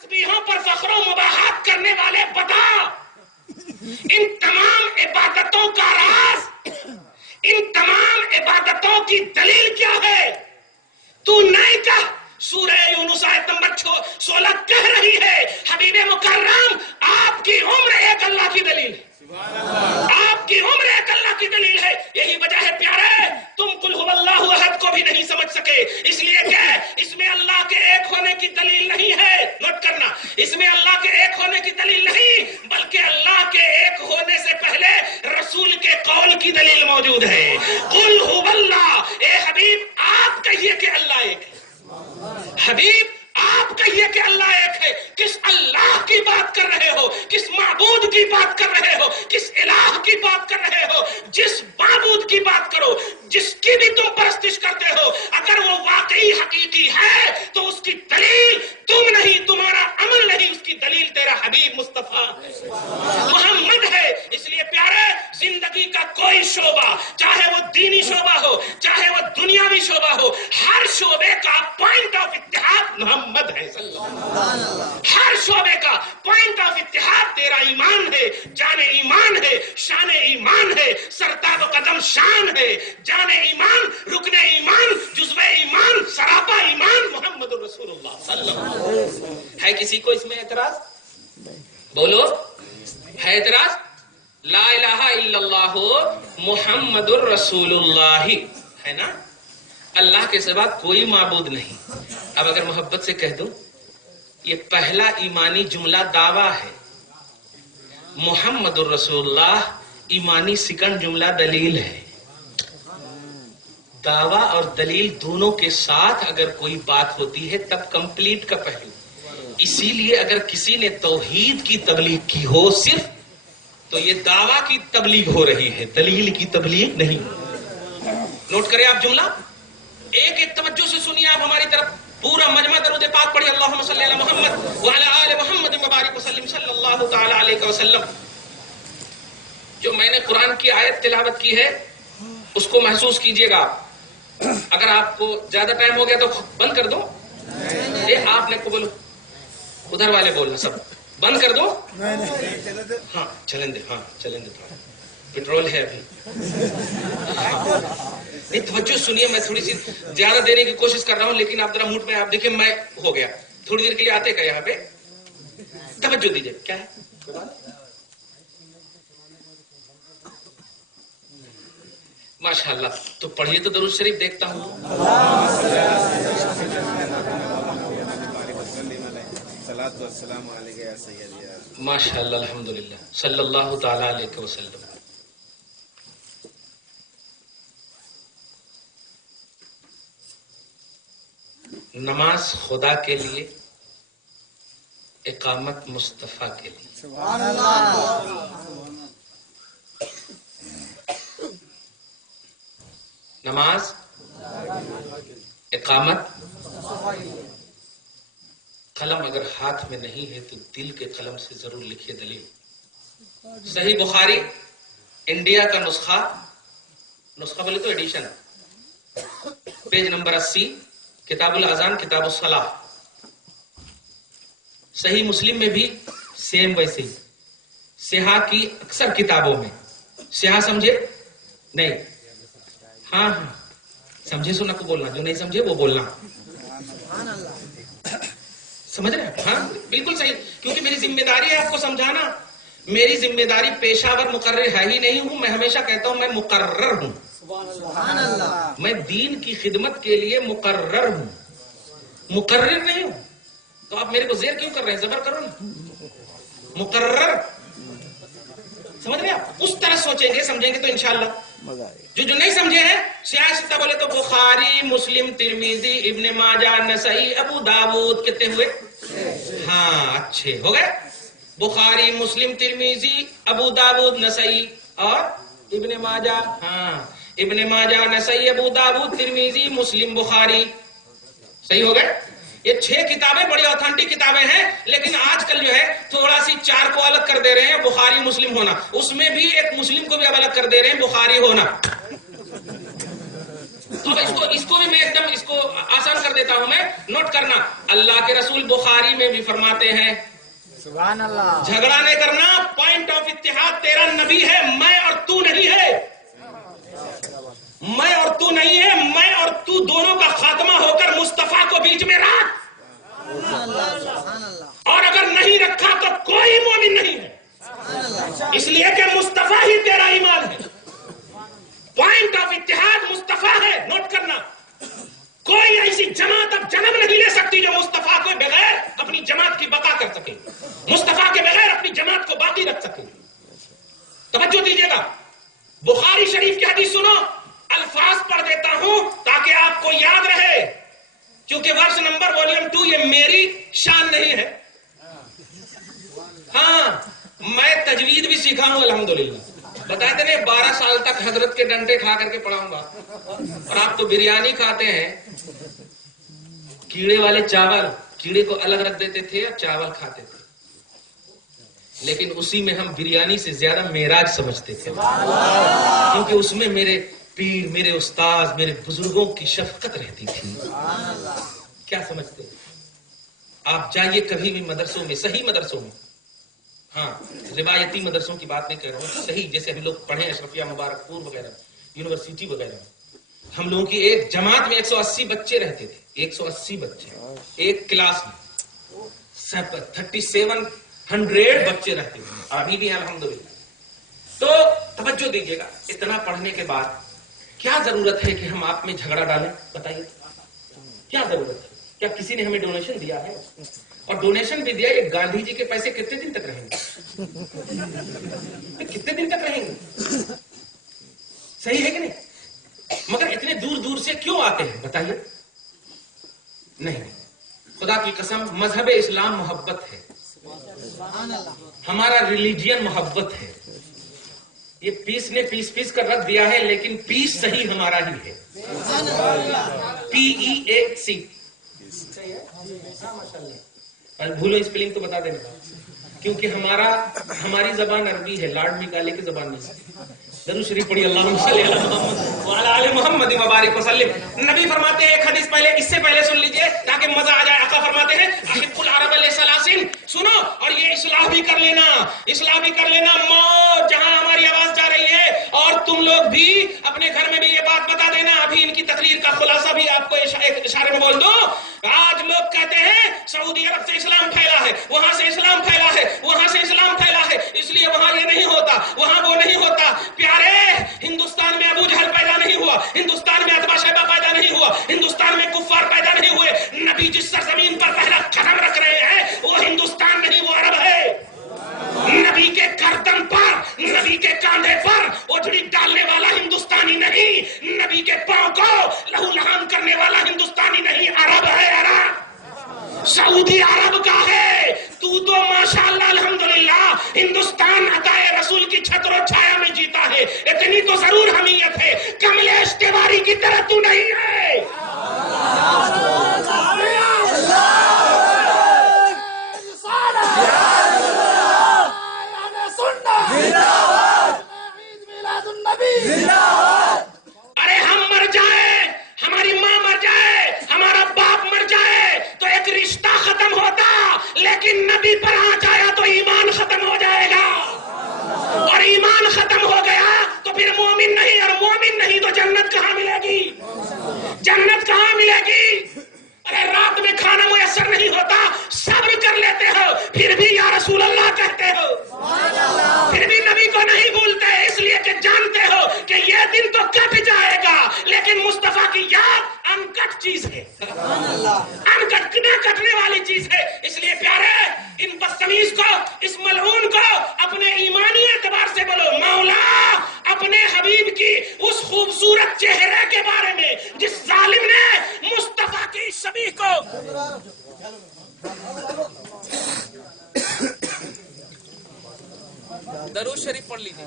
تسبیحوں پر فخر و مباحات کرنے والے بتا ان تمام عبادتوں کا راز، ان تمام عبادتوں کی دلیل کیا ہے؟ تو نہیں کہہ، سورہ یونس آیت نمبر 16 کہہ رہی ہے حبیب مکرم آپ کی عمر ایک اللہ کی دلیل ہے، آپ کی عمر ایک اللہ کی دلیل ہے۔ یہی وجہ ہے پیارے تم قل هو اللہ احد کو بھی نہیں سمجھ سکے، اس لیے کہ اس میں اللہ کے ایک ہونے کی دلیل نہیں ہے، نوٹ کرنا، اس میں اللہ کے ایک ہونے کی دلیل نہیں بلکہ اللہ کے ایک ہونے سے پہلے رسول کے قول کی دلیل موجود ہے۔ قل هو اللہ، اے حبیب آپ کہیے کہ اللہ ایک ہے، حبیب آپ کہیے کہ اللہ ایک ہے۔ کس اللہ کی بات کر رہے ہو؟ کس معبود کی بات کر رہے ہو؟ کس الہ کی بات کر رہے ہو؟ جس معبود کی بات کرو، جس کی بھی تم پرستش کرتے ہو، اگر وہ واقعی حقیقی ہے تو اس کی دلیل تم نہیں، تمہارا عمل نہیں، اس کی دلیل تیرا حبیب مصطفیٰ محمد ہے۔ اس لیے پیارے زندگی کا کوئی شعبہ، چاہے وہ دینی شعبہ ہو چاہے وہ دنیاوی شعبہ ہو، ہر شعبے کا پوائنٹ آف اتحاد محمد ہے صلی اللہ علیہ وسلم۔ ہر شعبے کا پوائنٹ آف اتحاد تیرا ایمان ہے، جان ایمان ہے، شان ایمان ہے، سرتاب و قدم شان ہے، جان ایمان، رکن ایمان، جزو ایمان، سراپا ایمان محمد الرسول اللہ صلی اللہ علیہ وسلم۔ ہے کسی کو اس میں اعتراض؟ بولو، ہے اعتراض؟ لا الہ الا اللہ محمد الرسول اللہ ہے نا، اللہ کے سوا کوئی معبود نہیں۔ اب اگر محبت سے کہہ دوں، یہ پہلا ایمانی جملہ دعویٰ ہے، محمد الرسول اللہ ایمانی سیکنڈ جملہ دلیل ہے۔ دعویٰ اور دلیل دونوں کے ساتھ اگر کوئی بات ہوتی ہے تب کمپلیٹ کا پہلو۔ اسی لیے اگر کسی نے توحید کی تبلیغ کی ہو صرف، تو یہ دعویٰ کی تبلیغ ہو رہی ہے، دلیل کی تبلیغ نہیں۔ نوٹ کریں آپ جملہ، ایک توجہ سے سنیے آپ ہماری طرف، پورا مجمع درود پاک پڑھیں، اللہم صلی علی محمد وعلی آل محمد مبارک وسلم صلی اللہ تعالی علیہ وسلم۔ جو میں نے قرآن کی آیت تلاوت کی ہے اس کو محسوس کیجئے گا۔ اگر آپ کو زیادہ ٹائم ہو گیا تو بند کر دو، آپ نے کو بولو، ادھر والے بولنا، سب بند کر دو، ہاں چلیں دے، ہاں چلیں دے، تھوڑا پیٹرول ہے ابھی۔ نہیں توجہ سنیے، میں تھوڑی سی زیادہ دینے کی کوشش کر رہا ہوں لیکن آپ ذرا موڈ میں، آپ دیکھیں میں ہو گیا، تھوڑی دیر کے لیے آتے گا یہاں پہ، توجہ دیجئے۔ کیا ہے؟ ماشاءاللہ، تو پڑھیے تو درود شریف، دیکھتا ہوں۔ ماشاءاللہ، الحمدللہ، صلی اللہ تعالی علیہ وسلم۔ نماز خدا کے لیے، اقامت مصطفیٰ کے لیے۔ سبحان اللہ۔ نماز، اقامت، قلم اگر ہاتھ میں نہیں ہے تو دل کے قلم سے ضرور لکھیے دلیل۔ صحیح بخاری انڈیا کا نسخہ بولے تو ایڈیشن، پیج نمبر 80، کتاب الاذان، کتاب الصلاح۔ صحیح مسلم میں بھی سیم ویسے ہی، سیاح کی اکثر کتابوں میں، سیاح سمجھے نہیں، ہاں ہاں سمجھے سنا کو بولنا، جو نہیں سمجھے وہ بولنا، سمجھ رہے ہیں؟ ہاں بالکل صحیح، کیونکہ میری ذمہ داری ہے آپ کو سمجھانا۔ میری ذمہ داری پیشاور مقرر ہے ہی نہیں ہوں، میں ہمیشہ کہتا ہوں میں مقرر ہوں، میں دین کی خدمت کے لیے مقرر ہوں، مقرر نہیں ہوں۔ تو آپ میرے کو زیر کیوں کر رہے ہیں؟ زبر کرو نا، مقرر، سمجھ رہے آپ؟ اس طرح سوچیں گے، سمجھیں گے تو انشاءاللہ۔ جو نہیں سمجھے ہیں، سیاستہ بولے تو بخاری، مسلم، ترمذی، ابن ماجہ، نسائی، ابو داؤد، کتنے ہوئے؟ ہاں اچھے ہو گئے، بخاری، مسلم، ترمذی، ابو داؤد، نسائی اور ابن ماجہ۔ ہاں ابن ماجہ، نسائی، ابو داؤد، ترمذی، مسلم، بخاری، صحیح ہو گئے۔ یہ 6 کتابیں بڑی اوتھینٹک کتابیں ہیں، لیکن آج کل جو ہے تھوڑا سی 4 کو الگ کر دے رہے ہیں، بخاری مسلم ہونا، اس میں بھی ایک مسلم کو بھی اب الگ کر دے رہے ہیں، بخاری ہونا۔ اب اس کو بھی میں ایک دم اس کو آسان کر دیتا ہوں میں. نوٹ کرنا, اللہ کے رسول بخاری میں بھی فرماتے ہیں سبحان اللہ. جھگڑا نہیں کرنا, پوائنٹ آف اتحاد تیرا نبی ہے, میں اور تو نہیں ہے. میں اور تو نہیں ہے, میں اور تو دونوں کا خاتمہ ہو کر مصطفیٰ کو بیچ میں رکھ. اور اگر نہیں رکھا تو کوئی مومن نہیں ہے, اس لیے کہ مصطفیٰ ہی تیرا ایمان ہے. پوائنٹ آف اتحاد مصطفیٰ ہے. نوٹ کرنا, کوئی ایسی جماعت اب جنم نہیں لے سکتی جو مصطفیٰ کے بغیر اپنی جماعت کی بقا کر سکے, مصطفیٰ کے بغیر اپنی جماعت کو باقی رکھ سکے. توجہ دیجیے گا, بخاری شریف کی حدیث سنو, الفاظ پڑھ دیتا ہوں تاکہ آپ کو یاد رہے, کیونکہ ورس نمبر والیوم 2 یہ میری شان نہیں ہے. ہاں میں تجوید بھی سیکھا ہوں الحمدللہ. بتاتے نہیں 12 سال تک حضرت کے ڈنڈے کھا کر کے پڑھاؤں گا. اور آپ تو بریانی کھاتے ہیں, کیڑے والے چاول, کیڑے کو الگ رکھ دیتے تھے اور چاول کھاتے تھے, لیکن اسی میں ہم بریانی سے زیادہ معراج سمجھتے تھے, کیونکہ اس میں میرے پیر, میرے استاذ, میرے بزرگوں کی شفقت رہتی تھی. کیا سمجھتے ہیں آپ؟ جائیے کبھی بھی مدرسوں میں, صحیح مدرسوں میں, ہاں روایتی مدرسوں کی بات نہیں کر رہا ہوں, صحیح جیسے ہم لوگ پڑھے اشرفیہ مبارک پور وغیرہ, یونیورسٹی وغیرہ, ہم لوگوں کی ایک جماعت میں 180 بچے رہتے تھے. 180 بچے ایک کلاس میں, 3700 بچے رہتے تھے, ابھی بھی الحمدللہ. تو توجہ دیجیے گا, اتنا پڑھنے کے بعد کیا ضرورت ہے کہ ہم آپ میں جھگڑا ڈالیں؟ بتائیے کیا ضرورت ہے؟ کیا کسی نے ہمیں ڈونیشن دیا ہے؟ اور ڈونیشن بھی دیا, یہ گاندھی جی کے پیسے کتنے دن تک رہیں گے؟ کتنے دن تک رہیں گے؟ صحیح ہے کہ نہیں؟ مگر اتنے دور دور سے کیوں آتے ہیں بتائیے؟ نہیں, خدا کی قسم مذہب اسلام محبت ہے, ہمارا ریلیجین محبت ہے. یہ پیس نے پیس کر رکھ دیا ہے, لیکن پیس صحیح ہمارا ہی ہے. PEAC. بھولو اسپیلنگ تو بتا دینا, کیونکہ ہماری زبان عربی ہے, لارڈ میکالے کی زبان نہیں. درود شریف پڑھی, اللہم صلی علی محمد وعلی آل محمد وبارک وسلم. نبی فرماتے ہیں, ایک حدیث پہلے, اس سے پہلے سن لیجئے تاکہ مزہ آ جائے. آقا فرماتے ہیں احب العرب لثلاث, سنو, اور یہ اصلاح بھی کر لینا, اصلاح بھی کر لینا. جہاں ہماری آواز جا رہی ہے, اور تم لوگ بھی اپنے گھر میں بھی یہ بات بتا دینا. ابھی ان کی تقریر کا خلاصہ بھی آپ کو ایک اشارے میں بول دو. آج لوگ کہتے ہیں سعودی عرب سے اسلام پھیلا ہے, وہاں سے اسلام پھیلا ہے, وہاں سے اسلام پھیلا ہے, اس لیے وہاں یہ نہیں ہوتا, وہاں وہ نہیں ہوتا. پیارے, ہندوستان میں ابو جہل پیدا نہیں ہوا, ہندوستان میں اتبا شیبہ پیدا نہیں ہوا, ہندوستان میں کفار پیدا نہیں ہوئے. نبی جس سرزمین پر پہلا قدم رکھ رہے ہیں وہ ہندوستان نہیں, وہ عرب ہے. نبی کے گردن پر, نبی کے کاندھے پر اوجھڑی ڈالنے والا ہندوستانی نہیں, نبی کے پاؤں کو لہو لہان کرنے والا ہندوستانی نہیں, عرب ہے, عرب. سعودی عرب کا ہے. تو ماشاءاللہ الحمدللہ ہندوستان عطائے رسول کی چھتر و چھایا میں جیتا ہے, اتنی تو ضرور حمیت ہے. کملیش تیواری کی طرح تو نہیں ہے. ارے ہم مر جائیں, ہماری ماں مر جائے, ہمارا باپ مر جائے تو ایک رشتہ ختم ہوتا, لیکن نبی پر آ جایا تو ایمان ختم ہو جائے گا. اور ایمان ختم ہو گیا تو پھر مومن نہیں, اور مومن نہیں تو جنت کہاں ملے گی؟ جنت کہاں ملے گی؟ ارے رات میں کھانا میسر نہیں ہوتا, صبر کر لیتے ہو, پھر بھی یا رسول اللہ کہتے ہو, پھر بھی نبی کو نہیں بھولتے, اس لیے کہ جانتے ہو کہ یہ دن تو کٹ جائے گا, لیکن مصطفیٰ کی یاد انکٹ چیز ہے, انکٹ نہ کٹنے والی چیز ہے. اس لیے پیارے, ان بدتمیز کو, اس ملعون کو اپنے ایمانی اعتبار سے بولو, مولا اپنے حبیب کی اس خوبصورت چہرے کے بارے میں جس ظالم نے مصطفیٰ کی شبیہ کو درود شریف پڑھ لیجیے.